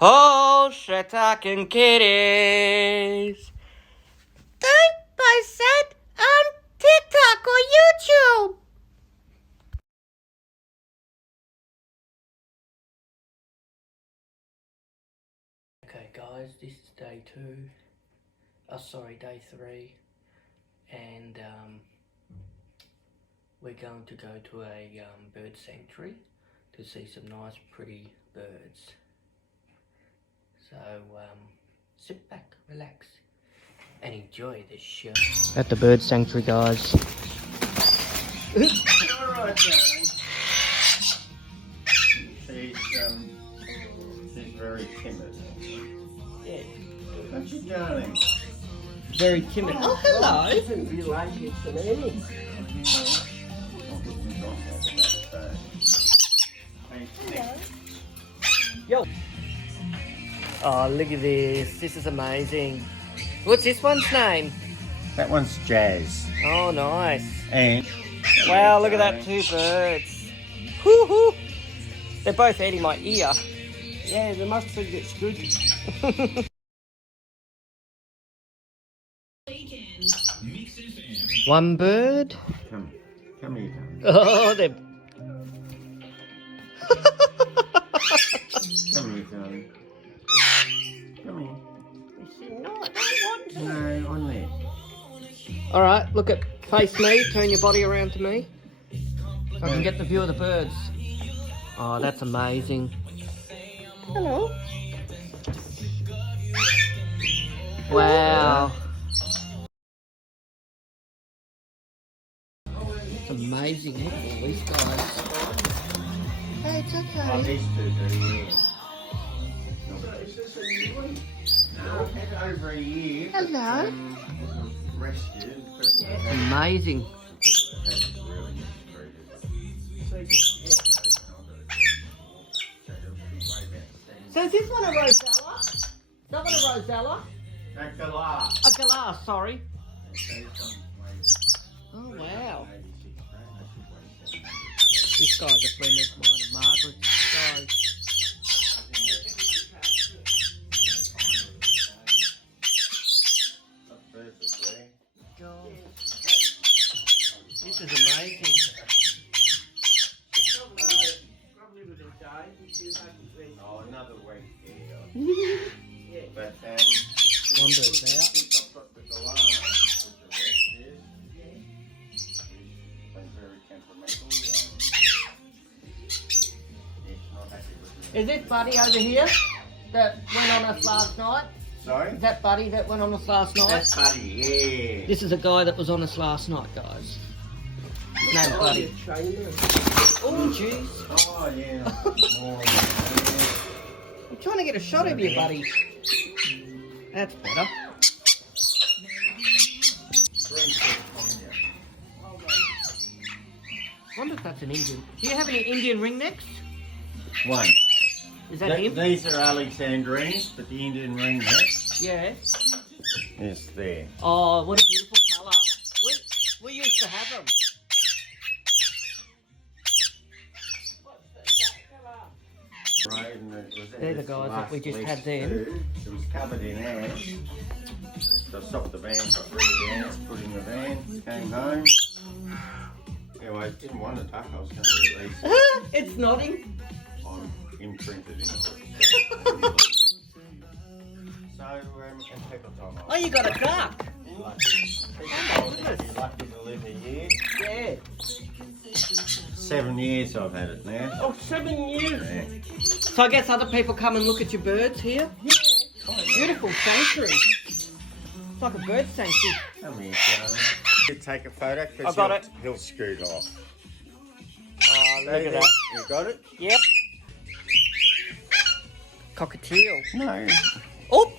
Oh, Shatak and kitties. Don't post that on TikTok or YouTube. Okay guys, this is day 2. Day 3. And we're going to go to a bird sanctuary to see some nice pretty birds. So sit back, relax and enjoy this show. At the bird sanctuary guys. Alright, darling. She's very timid. Yeah. Aren't you, darling? Very timid. Oh, hello. Isn't related to me. Yo. Oh, look at this. This is amazing. What's this one's name? That one's Jazz. Oh, nice. And Wow, look at that, 2 birds. Woo-hoo. They're both eating my ear. Yeah, they must think it's good. One bird. come here, darling. Oh, they're... Come here, darling. Come here. No, I don't want to. No, on there. Alright, look at, face me, turn your body around to me. So I can get the view of the birds. Oh, that's amazing. Hello. Wow. It's amazing, look at all these guys. Hey, it's okay. Oh, these two do, yeah. No, I've had it over a year. Hello. Rescued. Amazing. So is this one a Rosella? That one a Rosella? A galah. A galah, sorry. Oh, wow. This guy's a friend of mine, and Margaret. This is amazing. Oh, another week there. But One bird's out. since I've got the galah, which the rest is, been very temperamental. Not happy with me. Is this Buddy over here that went on us last night? Sorry? Is that Buddy that went on us last night? That's Buddy, yeah. This is a guy that was on us last night, guys. His name's Buddy. Oh, jeez. Oh, yeah. More, I'm trying to get a shot of you, Buddy. That's better. I wonder if that's an Indian. Do you have any Indian ringnecks? One. Is that him? These are Alexandrines, but the Indian ringneck Yeah. is there. Oh, what a beautiful colour. We used to have them. Right, and it was They're the guys that we just had then. It was covered in ash. So I stopped the van, got rid of the ash, put it in the van, came home. Anyway, I didn't want a duck, I was going to release it. It's nodding. I'm imprinted in it. So, and people told me I Oh, you got a duck. was lucky. People told me I'd be lucky to live a year. Yeah. 7 years I've had it now. Oh, 7 years. Yeah. So I guess other people come and look at your birds here? Yeah. Beautiful sanctuary. It's like a bird sanctuary. Come here, darling. You take a photo I because got it. he'll scoot off. Oh, look at that. You got it? Yep. Cockatiel. No. Oh!